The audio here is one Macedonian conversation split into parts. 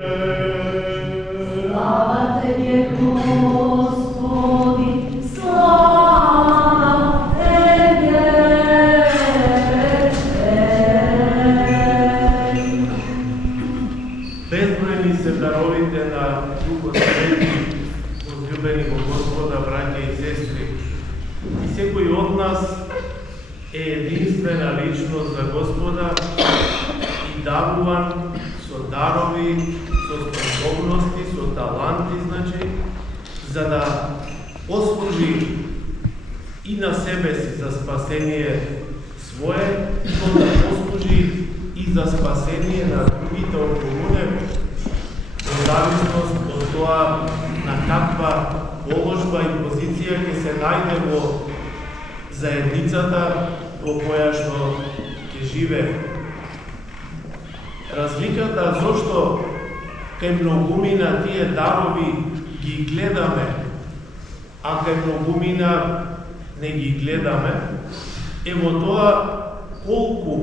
Слава Тебе, Господи, слава Тебе. Безбројни се даровите на Духот Свети, возлюбени во Господа, браќа и сестри. И секој од нас е единствена личност за Господа и даруван со дарови, со способности, со таланти, значи, за да послужи и на себе си за спасение свое, но да послужи и за спасение на другите околу него, во зависност од тоа на каква положба и позиција ќе се најде во заедницата во која што ќе живее. Разликата зошто кај многумина тие дарови ги гледаме, а кај многумина не ги гледаме, е во тоа колку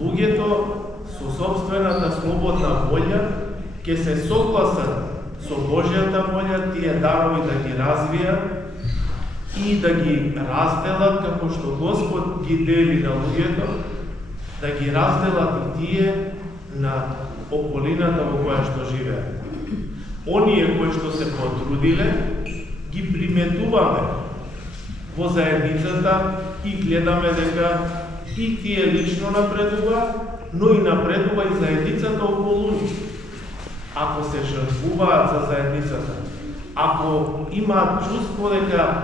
луѓето со собствената слободна волја ќе се согласат со Божјата волја тие дарови да ги развијат и да ги разделат како што Господ ги дели на луѓето, да ги разделат и тие на околината во која што живеат. Оние кои што се потрудиле, ги приметуваме во заедницата и гледаме дека и тие лично напредува, но и напредува и заедницата околу нив. Ако се жртвуваат за заедницата, ако имаат чувство дека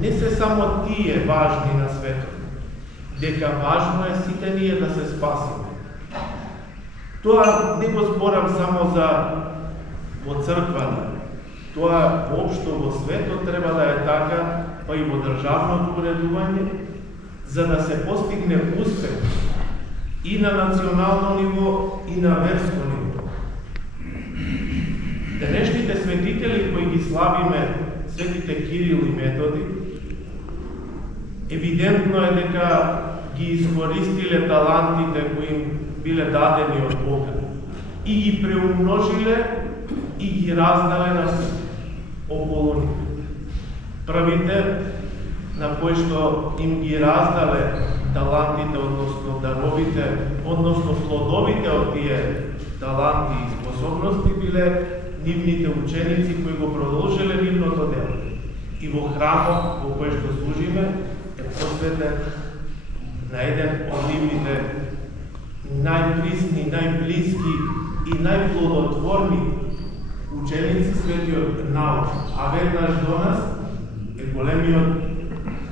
не се само тие важни на светот, дека важно е сите ние да се спасиме. Тоа не го зборам само за во црквата, тоа воопшто во светот треба да е така, па и во државното уредување, за да се постигне успех и на национално ниво, и на верско ниво. Денешните светители кои ги славиме, светите Кирил и Методи, евидентно е дека ги искористиле талантите кои им биле дадени од Бога и ги преумножиле и ги раздале на околу нив. Првите на кои што им ги раздале талантите, односно даровите, односно плодовите од тие таланти и способности биле нивните ученици кои го продолжиле нивното дело. И во храмот во кој што служиме е посветен на еден од нивните најприсни, најблиски и најплодотворни ученици, светиот Наум. А веднаш до нас е големиот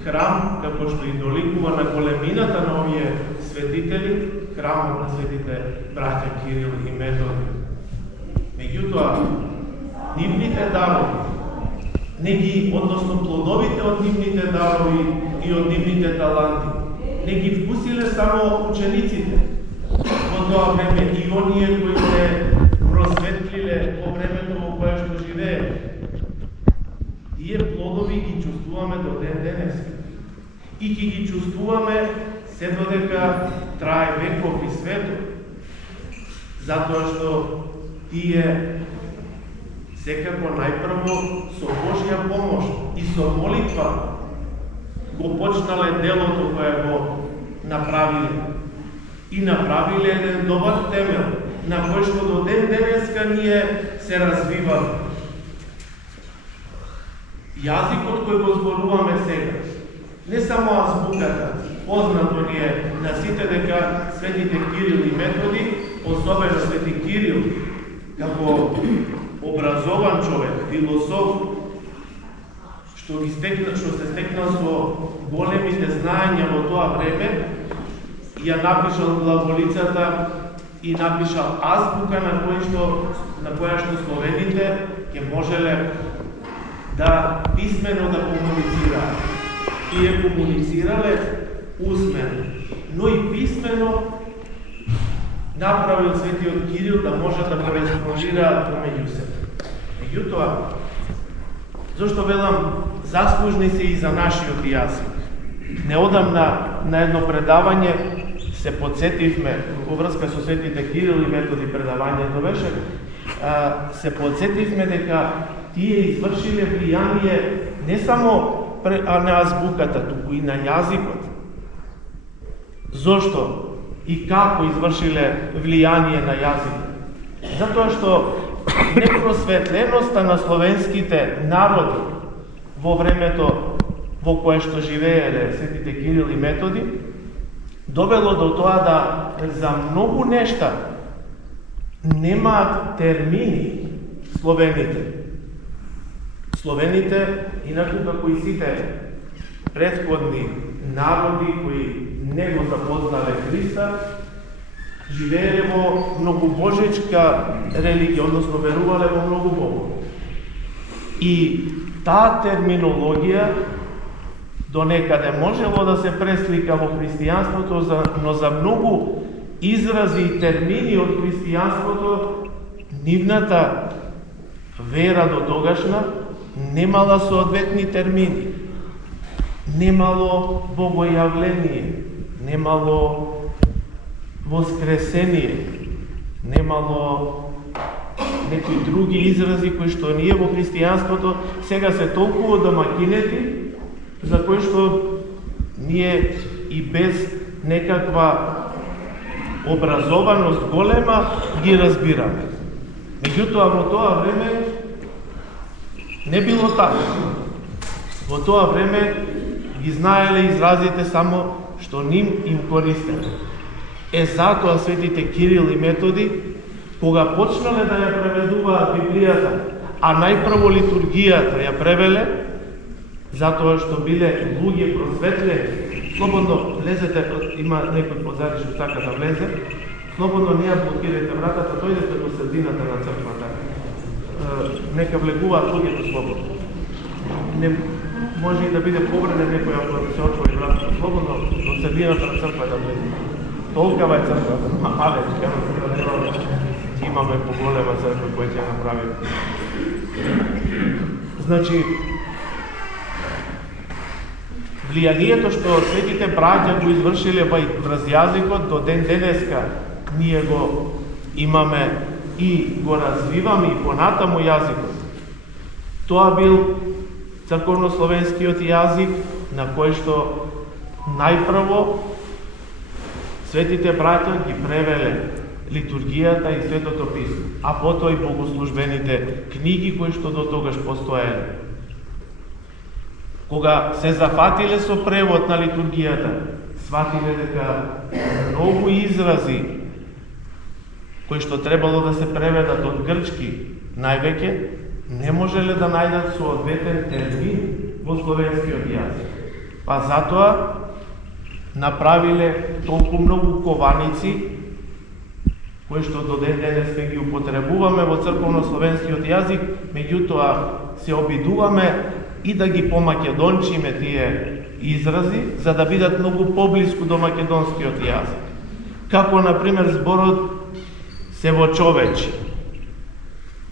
храм, како што и доликува на големината на овие светители, храмот на светите браќа Кирил и Методи. Меѓутоа, нивните дарови, односно плодовите од нивните дарови и од нивните таланти, не ги вкусиле само учениците во тоа време и оние кои се просветлиле во времето во кое што живее. Тие плодови ги чувствуваме до ден денес. И ќе ги чувствуваме се додека трае веков и светот. Затоа што тие секако најпрво со Божја помош и со молитва го почнале делото кое го направиле. И направиле еден добар темел, на кој што до ден денеска ние се развиваме. Јазикот кој го зборуваме сега, не само азбуката, познато ни е на сите дека светите Кирил и Методи, особено свети Кирил, како образован човек, философ, што се стекнал со големите знаења во тоа време, ја напишал глаголицата и напишал азбука на која што словените ќе можеле да писмено да комуницираат. И ја комуницирале усмено, но и писмено направил светиот Кирил да може да кореспондираат помеѓу себе. Меѓутоа, зошто велам заслужни се и за нашиот јазик? Неодамна на едно предавање се подсетивме во врска со светите Кирил и Методи предавањето беше, се подсетивме дека тие извршиле влијание не само на азбуката, туку и на јазикот. Зошто и како извршиле влијание на јазикот? Затоа што непросветленоста на словенските народи во времето во кое што живееле светите Кирил и Методи довело до тоа да за многу нешта немаат термини словените. Словените, инаку како и сите претходни народи кои не го запознале Христа, живееле во многобожечка религија, односно верувале во многу богови. И таа терминологија до некаде можело да се преслика во христијанството, но за многу изрази и термини од христијанството, нивната вера до тогашна немала соодветни термини. Немало богојавление, немало воскресение, немало некои други изрази кои што ние во христијанството сега се толку домакинети, за кои што ние и без некаква образованост голема ги разбираме. Меѓутоа во тоа време не било така. Во тоа време ги знаеле изразите само што ним им користеле. Затоа светите Кирил и Методи, кога почнале да ја преведуваат Библијата, а најпрво литургијата ја превеле, затоа што биле луѓе просветлени, слободно лезете, има некој позади што сака да влезе, слободно не ја блокирате вратата, дојдете до средината на црквата. Нека влегуваат луѓето слободно. Не може и да биде повреден некој ако се отвори вратата слободно, до средината на црквата влезе. Толкава е црквата, малечка, имаме поголема црква која ќе ја направи. Значи, влијанието што светите браќа го извршиле врз јазикот до ден денеска ние го имаме и го развиваме и понатаму јазикот. Тоа бил црковнословенскиот јазик на кој што најпрво светите браќа ги превеле литургијата и Светото писмо, а потоа и богослужбените книги кои што до тогаш постоеле. Кога се зафатиле со превод на литургијата, сватиле дека многу изрази кои што требало да се преведат од грчки највеќе, не можеле да најдат соодветен термин во словенскиот јазик. Па затоа направиле толку многу кованици кои што до ден денес ги употребуваме во црковнословенскиот јазик, меѓутоа се обидуваме и да ги помакедончиме тие изрази, за да бидат многу поблиску до македонскиот јазик. Како, например, зборот се во човечи.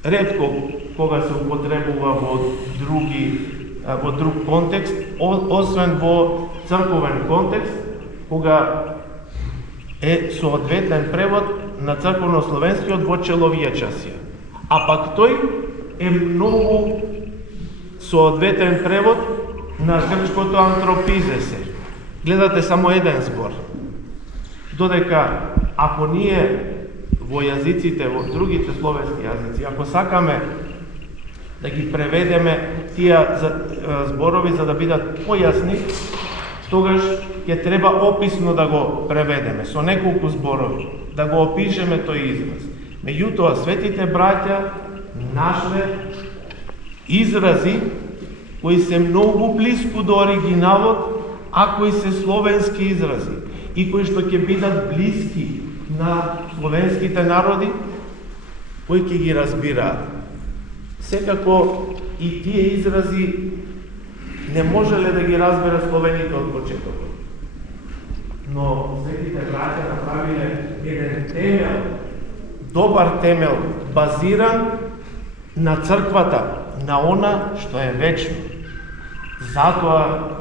Ретко кога се употребува во друг контекст, освен во црковен контекст, кога е соодветен превод на црковнословенскиот во человечесија. А пак тој е многу соодветен превод на грчкото антропизесе. Гледате само еден збор. Додека ако ние во јазиците, во другите словенски јазици, ако сакаме да ги преведеме тие зборови за да бидат појасни, тогаш ќе треба описно да го преведеме со неколку зборови, да го опишеме тој израз. Меѓутоа, светите браќа нашле изрази кои се многу блиску до оригиналот, а кои се словенски изрази и кои што ќе бидат блиски на словенските народи, кои ќе ги разбираат. Секако и тие изрази не можеле да ги разберат словените од почетокот. Но светите браќа направиле еден темел, добар темел, базиран на црквата, на она што е вечно. Затоа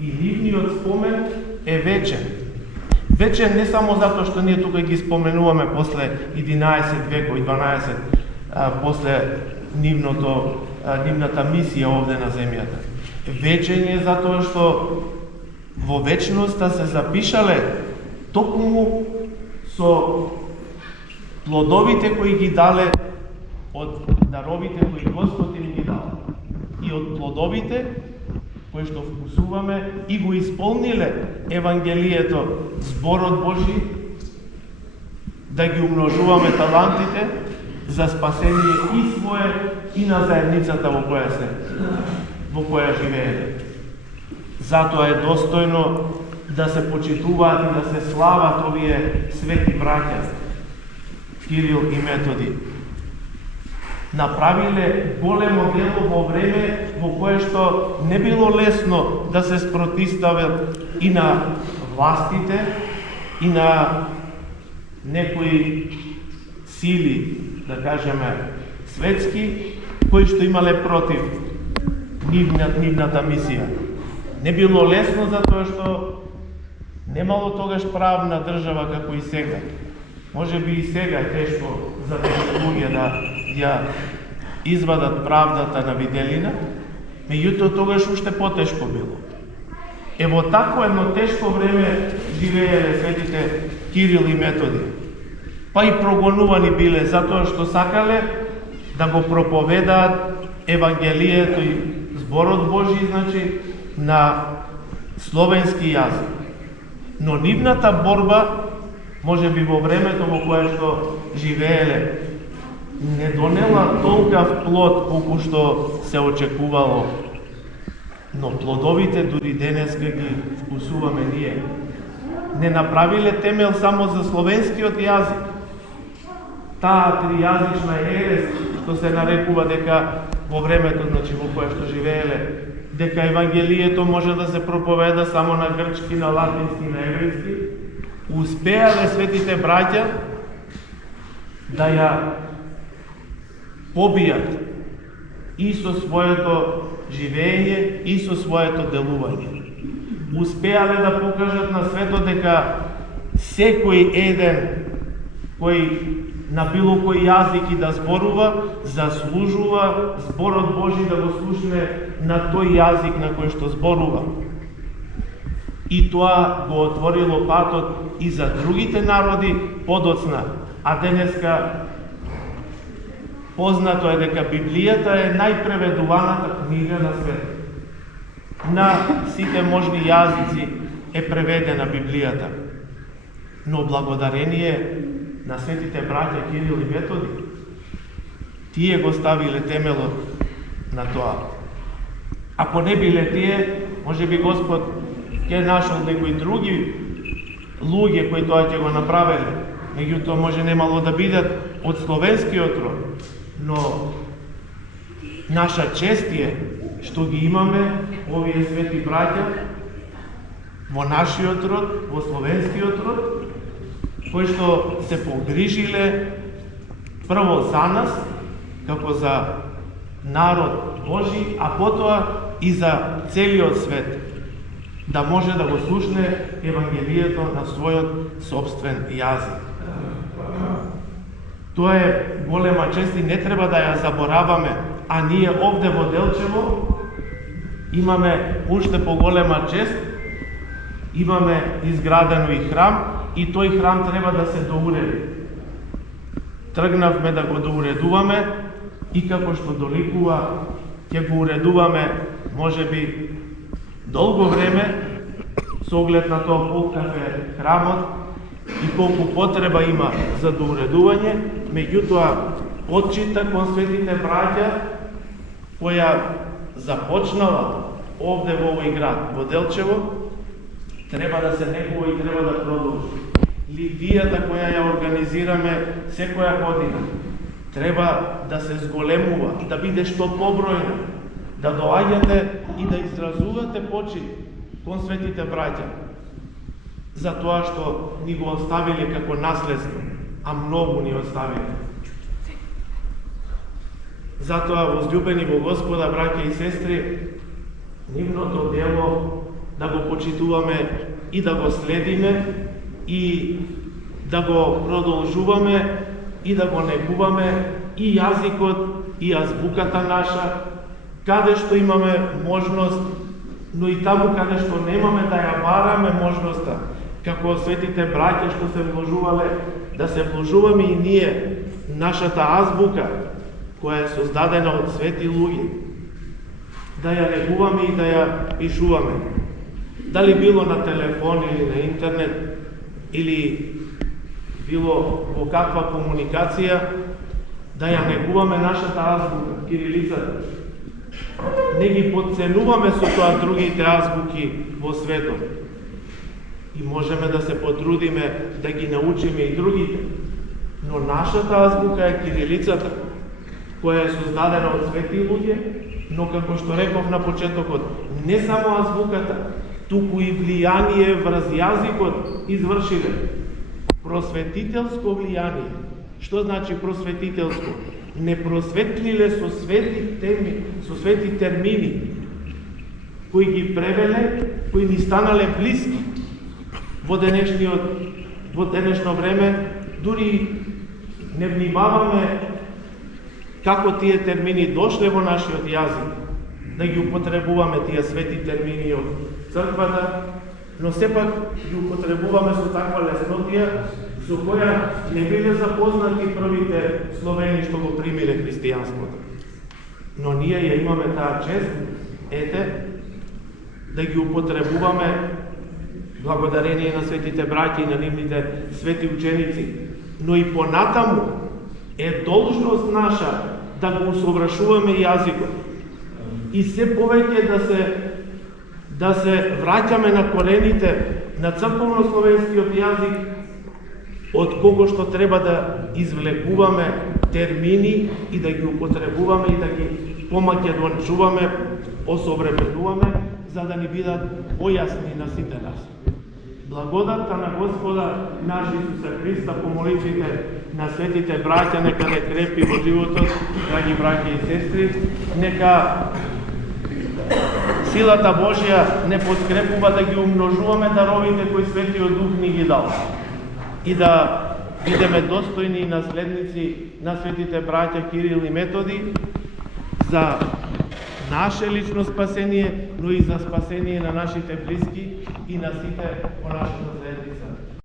и нивниот спомен е вечен. Вечен не само затоа што ние тука ги споменуваме после 11 векот и 12 после нивната мисија овде на земјата. Вечен е затоа што во вечноста се запишале токму со плодовите кои ги дале од даровите кои Господ им ги дал. И од плодовите кои што вкусуваме и го исполниле Евангелието, зборот Божи, да ги умножуваме талантите за спасение и свое и на заедницата во која живееме. Затоа е достојно да се почитуваат и да се слават овие свети браќа Кирил и Методи. Направиле големо дело во време во кое што не било лесно да се спротистават и на властите и на некои сили, да кажеме, светски, кои што имале против нивната мисија. Не било лесно затоа што немало тогаш правна држава како и сега. Може би и сега е тешко за тези луѓе да ја извадат правдата на виделина, меѓутоа тогаш уште потешко било. Во такво едно тешко време живееле светите Кирил и Методи. Па и прогонувани биле затоа што сакале да го проповедаат Евангелието и зборот Божи, значи, на словенски јазик. Но нивната борба, може би во времето во кое што живееле, не донела толкав плод колку што се очекувало. Но плодовите дури денеска ги вкусуваме ние. Не направиле темел само за словенскиот јазик. Таа тријазична ерес што се нарекува дека во времето, значи, во кое што живееле, дека Евангелието може да се проповеда само на грчки, на латински, на еврејски, успеале светите браќа да ја побијат и со своето живење, и со своето делување. Успеале да покажат на светот дека секој еден кој на било кој јазик и да зборува, заслужува зборот Божи да го слушне на тој јазик на кој што зборува. И тоа го отворило патот и за другите народи подоцна. А денеска познато е дека Библијата е најпреведуваната книга на светот. На сите можни јазици е преведена Библијата. Но благодарение на светите браќа Кирил и Методи, тие го ставиле темелот на тоа. Ако не биле тие, може би Господ ќе нашол некои други луѓе кои тоа ќе го направеле. Меѓутоа може немало да бидат од словенскиот род, но наша чест е што ги имаме овие свети браќа во нашиот род, во словенскиот род, кои што се погрижиле прво за нас, како за народ Божи, а потоа и за целиот свет, да може да го слушне Евангелието на својот собствен јазик. Тоа е голема чест и не треба да ја забораваме, а ние овде во Делчево имаме уште поголема чест, имаме изградено и храм, и тој храм треба да се доуреди. Тргнавме да го доуредуваме и како што доликува, ќе го уредуваме можеби долго време со оглед на тоа колкав е храмот и колку потреба има за доуредување, меѓутоа почита кон светите браќа која започнала овде во овој град, во Делчево, треба да се негува и треба да продолжи. Лидијата која ја организираме секоја година треба да се зголемува, да биде што побројна, да доаѓате и да изразувате почит кон светите браќа за тоа што ни го оставиле како наследство, а многу ни оставиле. Затоа, возлюбени во Господа, браќа и сестри, нивното дело да го почитуваме и да го следиме и да го продолжуваме и да го негуваме и јазикот и азбуката наша, каде што имаме можност, но и таму каде што немаме да ја бараме можноста, како светите браќа што се вложувале, да се вложуваме и ние нашата азбука, која е создадена од свети луѓе, да ја негуваме и да ја пишуваме. Дали било на телефон или на интернет, или било во каква комуникација, да ја негуваме нашата азбука, кирилицата. Не ги подценуваме со тоа другите азбуки во светот. И можеме да се потрудиме да ги научиме и другите. Но нашата азбука е кирилицата, која е создадена од свети луѓе, но како што реков на почетокот, не само азбуката, туку и влијание врз јазикот извршиле. Просветителско влијание. Што значи просветителско? Не просветлиле со свети теми, со свети термини, кои ги превеле, кои ни станале блиски во денешно време, дури не внимаваме како тие термини дошле во нашиот јазик, да ги употребуваме тие свети термини од црквата, но сепак ги употребуваме со таква леснотија, со која не биле запознати првите словени што го примиле христијанството. Но ние ја имаме таа чест, да ги употребуваме благодарение на светите браќи и на нивните свети ученици, но и понатаму е должност наша да го усовршуваме јазикот и се повеќе да се враќаме на корените на црковно-словенскиот јазик, од кого што треба да извлекуваме термини и да ги употребуваме и да ги помакедончуваме, осовременуваме, за да ни бидат појасни на сите нас. Благодатта на Господа наш Исуса Христа, помолиците на светите браќа, нека не крепи во животот, драги браќа и сестри, нека силата Божја не подкрепува да ги умножуваме даровите кои Светиот Дух ни ги дал и да бидеме достојни наследници на светите браќа Кирил и Методи за наше лично спасение, но и за спасение на нашите блиски и на сите по нашата заедница.